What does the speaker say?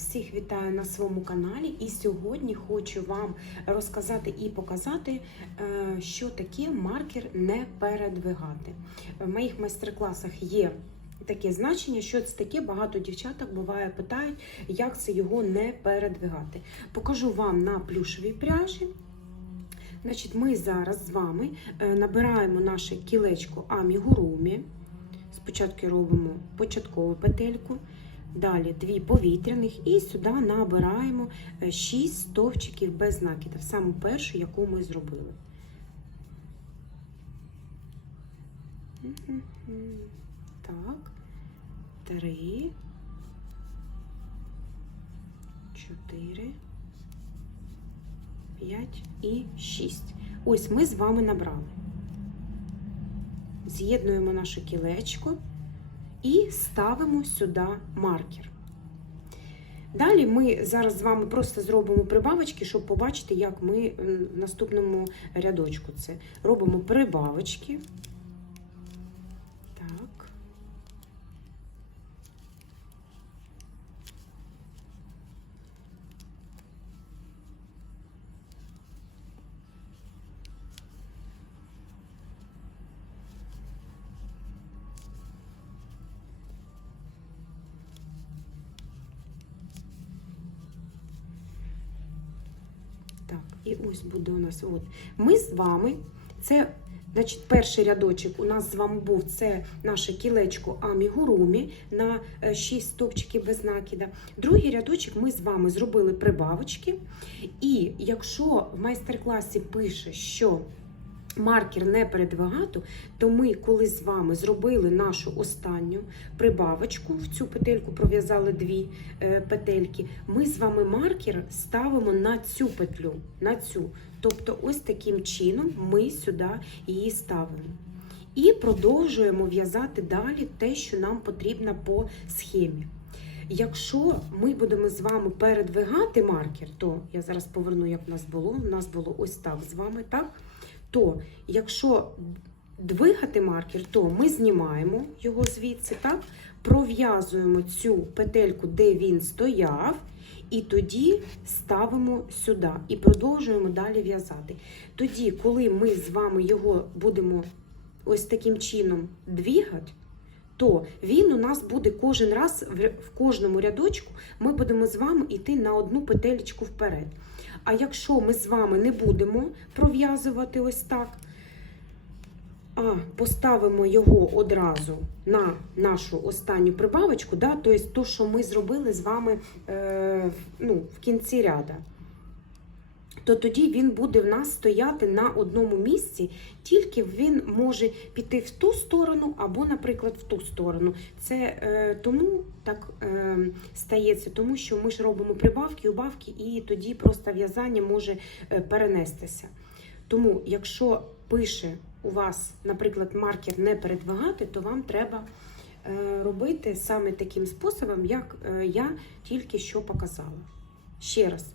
Всіх вітаю на своєму каналі, і сьогодні хочу вам розказати і показати, е, що таке маркер не передвигати. В моїх майстер-класах є таке значення, що це таке. Багато дівчаток буває питають, як це його не передвигати. Покажу вам на плюшевій пряжі. Значить, ми зараз з вами е, набираємо наше кілечко амігурумі. Спочатку робимо початкову петельку. Далі дві повітряних і сюди набираємо 6 стовпчиків без накидів, саму першу, яку ми зробили. Так, три, чотири, п'ять і шість. Ось ми з вами набрали. З'єднуємо наше кілечко і ставимо сюди маркер. Далі ми зараз з вами просто зробимо прибавочки, щоб побачити, як ми в наступному рядочку це робимо прибавочки. Так, і ось буде у нас. От. Ми з вами, це, значить, перший рядочок у нас з вами був це наше кілечко амігурумі на 6 стовпчиків без накида. Другий рядочок ми з вами зробили прибавочки. І якщо в майстер-класі пише, що маркер не передвигато, то ми, коли з вами зробили нашу останню прибавочку, в цю петельку пров'язали дві е, петельки, ми з вами маркер ставимо на цю петлю. на цю. Тобто, ось таким чином ми сюди її ставимо. І продовжуємо в'язати далі те, що нам потрібно по схемі. Якщо ми будемо з вами передвигати маркер, то я зараз поверну, як в нас було. У нас було ось так з вами, так? То якщо двигати маркер, то ми знімаємо його звідси, так? пров'язуємо цю петельку, де він стояв, і тоді ставимо сюди і продовжуємо далі в'язати. Тоді, коли ми з вами його будемо ось таким чином двігати, то він у нас буде кожен раз в кожному рядочку ми будемо з вами йти на одну петелечку вперед. А якщо ми з вами не будемо пров'язувати ось так, а поставимо його одразу на нашу останню прибавочку, да, тобто то, що ми зробили з вами е, ну, в кінці ряда, то тоді він буде в нас стояти на одному місці, тільки він може піти в ту сторону або, наприклад, в ту сторону. Це е, тому так е, стається, тому що ми ж робимо прибавки, убавки, і тоді просто в'язання може е, перенестися. Тому, якщо пише у вас, наприклад, маркер не передвигати, то вам треба е, робити саме таким способом, як е, я тільки що показала. Ще раз.